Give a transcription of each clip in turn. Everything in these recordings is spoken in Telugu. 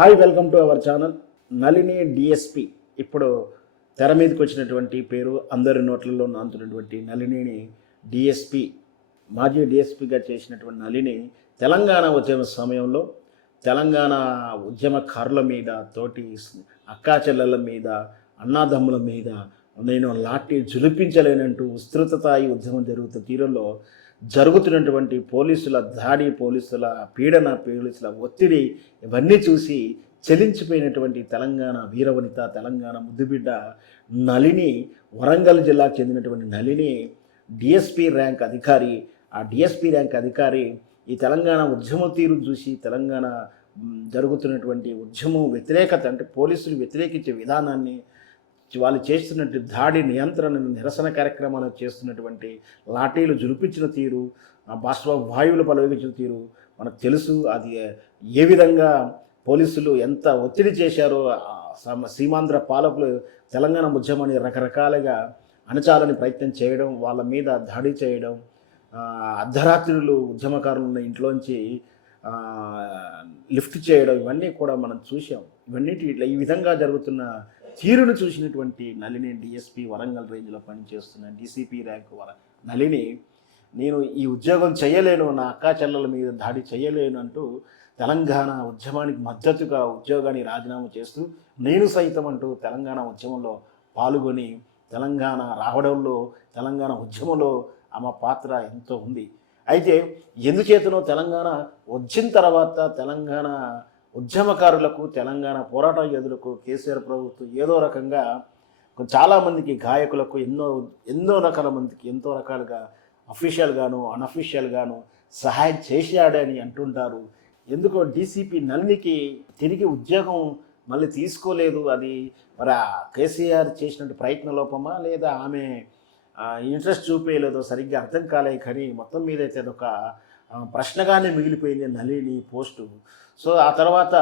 Hi, welcome to our channel. Nalini DSP ఇప్పుడు తెర మీదకి వచ్చినటువంటి పేరు, అందరి నోట్లలో నాంతున్నటువంటి నళినిని డిఎస్పి, మాజీ డిఎస్పిగా చేసినటువంటి నళిని తెలంగాణ ఉద్యమ సమయంలో తెలంగాణ ఉద్యమకారుల మీద, తోటి అక్కా చెల్లెల మీద, అన్నాదమ్ముల మీద నేను లాఠీ జులిపించలేనంటూ విస్తృత స్థాయి ఉద్యమం జరుగుతున్న తీరులో జరుగుతున్నటువంటి పోలీసుల దాడి, పోలీసుల పీడన, పోలీసుల ఒత్తిడి ఇవన్నీ చూసి చెలించిపోయినటువంటి తెలంగాణ వీరవనిత, తెలంగాణ ముద్దుబిడ్డ నళిని, వరంగల్ జిల్లాకు చెందినటువంటి నళిని డిఎస్పి ర్యాంక్ అధికారి. ఆ డిఎస్పి ర్యాంక్ అధికారి ఈ తెలంగాణ ఉద్యమ తీరు చూసి, తెలంగాణ జరుగుతున్నటువంటి ఉద్యమం వ్యతిరేకత, అంటే పోలీసులు వ్యతిరేకించే విధానాన్ని, వాళ్ళు చేస్తున్నట్టు దాడి, నియంత్రణ, నిరసన కార్యక్రమాలు చేస్తున్నటువంటి లాఠీలు జులిపించిన తీరు, బాష్ప వాయువులు ప్రయోగించిన తీరు మనకు తెలుసు. అది ఏ విధంగా పోలీసులు ఎంత ఒత్తిడి చేశారో, సీమాంధ్ర పాలకులు తెలంగాణ ఉద్యమాన్ని రకరకాలుగా అణచాలని ప్రయత్నం చేయడం, వాళ్ళ మీద దాడి చేయడం, అర్ధరాత్రులు ఉద్యమకారులున్న ఇంట్లోంచి లిఫ్ట్ చేయడం, ఇవన్నీ కూడా మనం చూసాం. ఇవన్నిటి ఇట్లా ఈ విధంగా జరుగుతున్న తీరును చూసినటువంటి నళిని డిఎస్పి, వరంగల్ రేంజ్లో పనిచేస్తున్న డీసీపీ ర్యాంకు నళిని, నేను ఈ ఉద్యోగం చేయలేను, నా అక్కా చెల్లెల మీద దాడి చేయలేను అంటూ తెలంగాణ ఉద్యమానికి మద్దతుగా ఉద్యోగాన్ని రాజీనామా చేస్తూ, నేను సైతం అంటూ తెలంగాణ ఉద్యమంలో పాల్గొని తెలంగాణ రావడంలో, తెలంగాణ ఉద్యమంలో ఆమె పాత్ర ఎంతో ఉంది. అయితే ఎందుచేతనో తెలంగాణ వచ్చిన తర్వాత తెలంగాణ ఉద్యమకారులకు, తెలంగాణ పోరాట యోధులకు కేసీఆర్ ప్రభుత్వం ఏదో రకంగా చాలామందికి, గాయకులకు, ఎన్నో రకాల మందికి ఎంతో రకాలుగా అఫీషియల్గాను అన్అఫీషియల్గాను సహాయం చేశాడని అంటుంటారు. ఎందుకో డీసీపీ నళినికి తిరిగి ఉద్యోగం మళ్ళీ తీసుకోలేదు. అది మరి కేసీఆర్ చేసినట్టు ప్రయత్న లోపమా, లేదా ఆమె ఇంట్రెస్ట్ చూపేయలేదో సరిగ్గా అర్థం కాలే. కానీ మొత్తం మీద అయితే అదొక ప్రశ్నగానే మిగిలిపోయింది నళిని పోస్టు. సో ఆ తర్వాత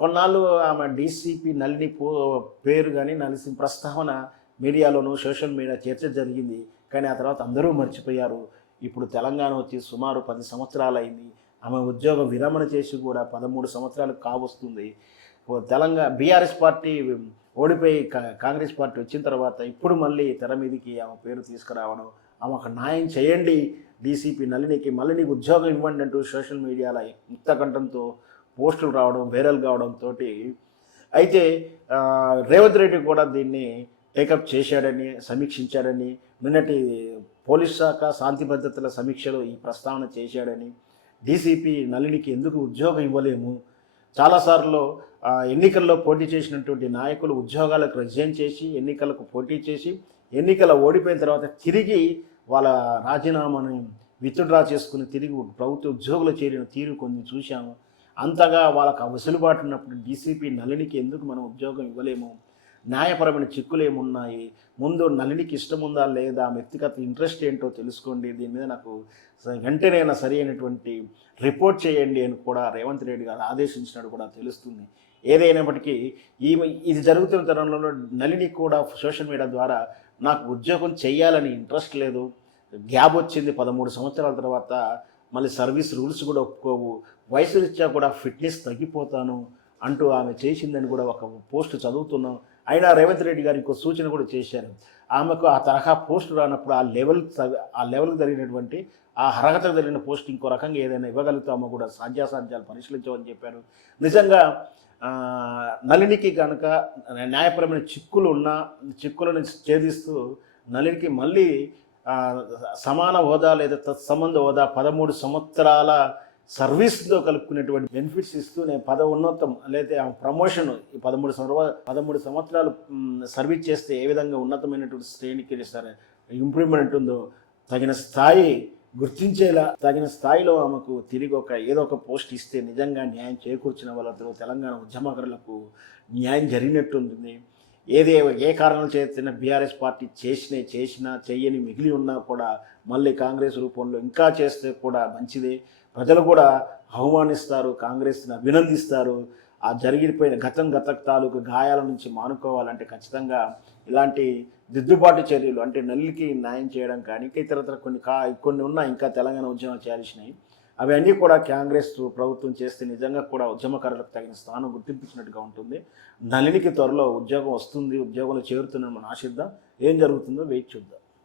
కొన్నాళ్ళు ఆమె డీసీపీ నళిని పేరు కానీ, నళిని ప్రస్తావన మీడియాలోనూ, సోషల్ మీడియా చర్చ జరిగింది. కానీ ఆ తర్వాత అందరూ మర్చిపోయారు. ఇప్పుడు తెలంగాణ వచ్చి సుమారు 10 సంవత్సరాలు అయింది. ఆమె ఉద్యోగ విరమణ చేసి కూడా 13 సంవత్సరాలు కావస్తుంది. బీఆర్ఎస్ పార్టీ ఓడిపోయి కాంగ్రెస్ పార్టీ వచ్చిన తర్వాత ఇప్పుడు మళ్ళీ తెర మీదకి ఆమె పేరు తీసుకురావడం, ఆమెకు న్యాయం చేయండి డీసీపీ నళినికి, మళ్ళీ నీకు ఉద్యోగం ఇవ్వండి అంటూ సోషల్ మీడియాలో ముక్తకంఠంతో పోస్టులు రావడం, వైరల్ కావడంతో అయితే రేవంత్ రెడ్డి కూడా దీన్ని టేకప్ చేశాడని, సమీక్షించాడని, నిన్నటి పోలీస్ శాఖ శాంతి భద్రతల సమీక్షలో ఈ ప్రస్తావన చేశాడని, డీసీపీ నళినికి ఎందుకు ఉద్యోగం ఇవ్వలేము, చాలాసార్లు ఎన్నికల్లో పోటీ చేసినటువంటి నాయకులు ఉద్యోగాలకు రిజైన్ చేసి, ఎన్నికలకు పోటీ చేసి, ఎన్నికల ఓడిపోయిన తర్వాత తిరిగి వాళ్ళ రాజీనామాని విత్డ్రా చేసుకుని తిరిగి ప్రభుత్వ ఉద్యోగులు చేరిన తీరు కొన్ని చూశాము. అంతగా వాళ్ళకు వెసులుబాటు ఉన్నప్పుడు డీసీపీ నళినికి ఎందుకు మనం ఉద్యోగం ఇవ్వలేము, న్యాయపరమైన చిక్కులు ఏమున్నాయి, ముందు నళినికి ఇష్టం ఉందా లేదా, వ్యక్తిగత ఇంట్రెస్ట్ ఏంటో తెలుసుకోండి, దీని మీద నాకు వెంటనే సరి అయినటువంటి రిపోర్ట్ చేయండి అని కూడా రేవంత్ రెడ్డి గారు ఆదేశించినట్టు కూడా తెలుస్తుంది. ఏదైనప్పటికీ ఇది జరుగుతున్న తరుణంలో నళిని కూడా సోషల్ మీడియా ద్వారా నాకు ఉద్యోగం చేయాలని ఇంట్రెస్ట్ లేదు, గ్యాప్ వచ్చింది 13 సంవత్సరాల తర్వాత, మళ్ళీ సర్వీస్ రూల్స్ కూడా ఒప్పుకోవు, వయసు రీత్యా కూడా ఫిట్నెస్ తగ్గిపోతాను అంటూ ఆమె చేసిందని కూడా ఒక పోస్ట్ చదువుతున్నాం. అయినా రేవంత్ రెడ్డి గారు ఇంకో సూచన కూడా చేశారు. ఆమెకు ఆ తరహా పోస్టు రానప్పుడు ఆ లెవెల్కి జరిగినటువంటి, ఆ అర్హతకు జరిగిన పోస్ట్ ఇంకో రకంగా ఏదైనా ఇవ్వగలుగుతామో కూడా సాధ్యాసాధ్యాలు పరిశీలించమని చెప్పారు. నిజంగా నళినికి కనుక న్యాయపరమైన చిక్కులను ఛేదిస్తూ నళినికి మళ్ళీ సమాన హోదా లేదా తత్సంబంధ హోదా 13 సంవత్సరాల సర్వీస్తో కలుపుకునేటువంటి బెనిఫిట్స్ ఇస్తూ, నేను పదోన్నతం లేదా ప్రమోషన్, ఈ 13 సంవత్సరాలు సర్వీస్ చేస్తే ఏ విధంగా ఉన్నతమైనటువంటి శ్రేణికి సరే ఇంప్రూవ్మెంట్ ఉందో తగిన స్థాయి గుర్తించేలా, తగిన స్థాయిలో ఆమెకు తిరిగి ఏదో ఒక పోస్ట్ ఇస్తే నిజంగా న్యాయం చేకూర్చిన వాళ్ళతో తెలంగాణ ఉద్యమకారులకు న్యాయం జరిగినట్టుంటుంది. ఏ కారణాలు చేస్తున్న బీఆర్ఎస్ పార్టీ చేసినా చెయ్యని మిగిలి ఉన్నా కూడా మళ్ళీ కాంగ్రెస్ రూపంలో ఇంకా చేస్తే కూడా మంచిదే. ప్రజలు కూడా అవమానిస్తారు, కాంగ్రెస్ని అభినందిస్తారు. ఆ జరిగిపోయిన గత తాలూకు గాయాల నుంచి మానుకోవాలంటే ఖచ్చితంగా ఇలాంటి దిద్దుబాటు చర్యలు, అంటే నల్లికి న్యాయం చేయడం కానీ, ఇంకా ఇతరత్ర కొన్ని ఉన్నాయి ఇంకా తెలంగాణ ఉద్యమాలు చేయాల్సినవి. అవన్నీ కూడా కాంగ్రెస్ ప్రభుత్వం చేస్తే నిజంగా కూడా ఉద్యమకారులకు తగిన స్థానం గుర్తింపించినట్టుగా ఉంటుంది. నళినికి త్వరలో ఉద్యోగం వస్తుంది, ఉద్యోగంలో చేరుతుందని మనం ఆశిద్దాం. ఏం జరుగుతుందో వెయిట్ చూద్దాం.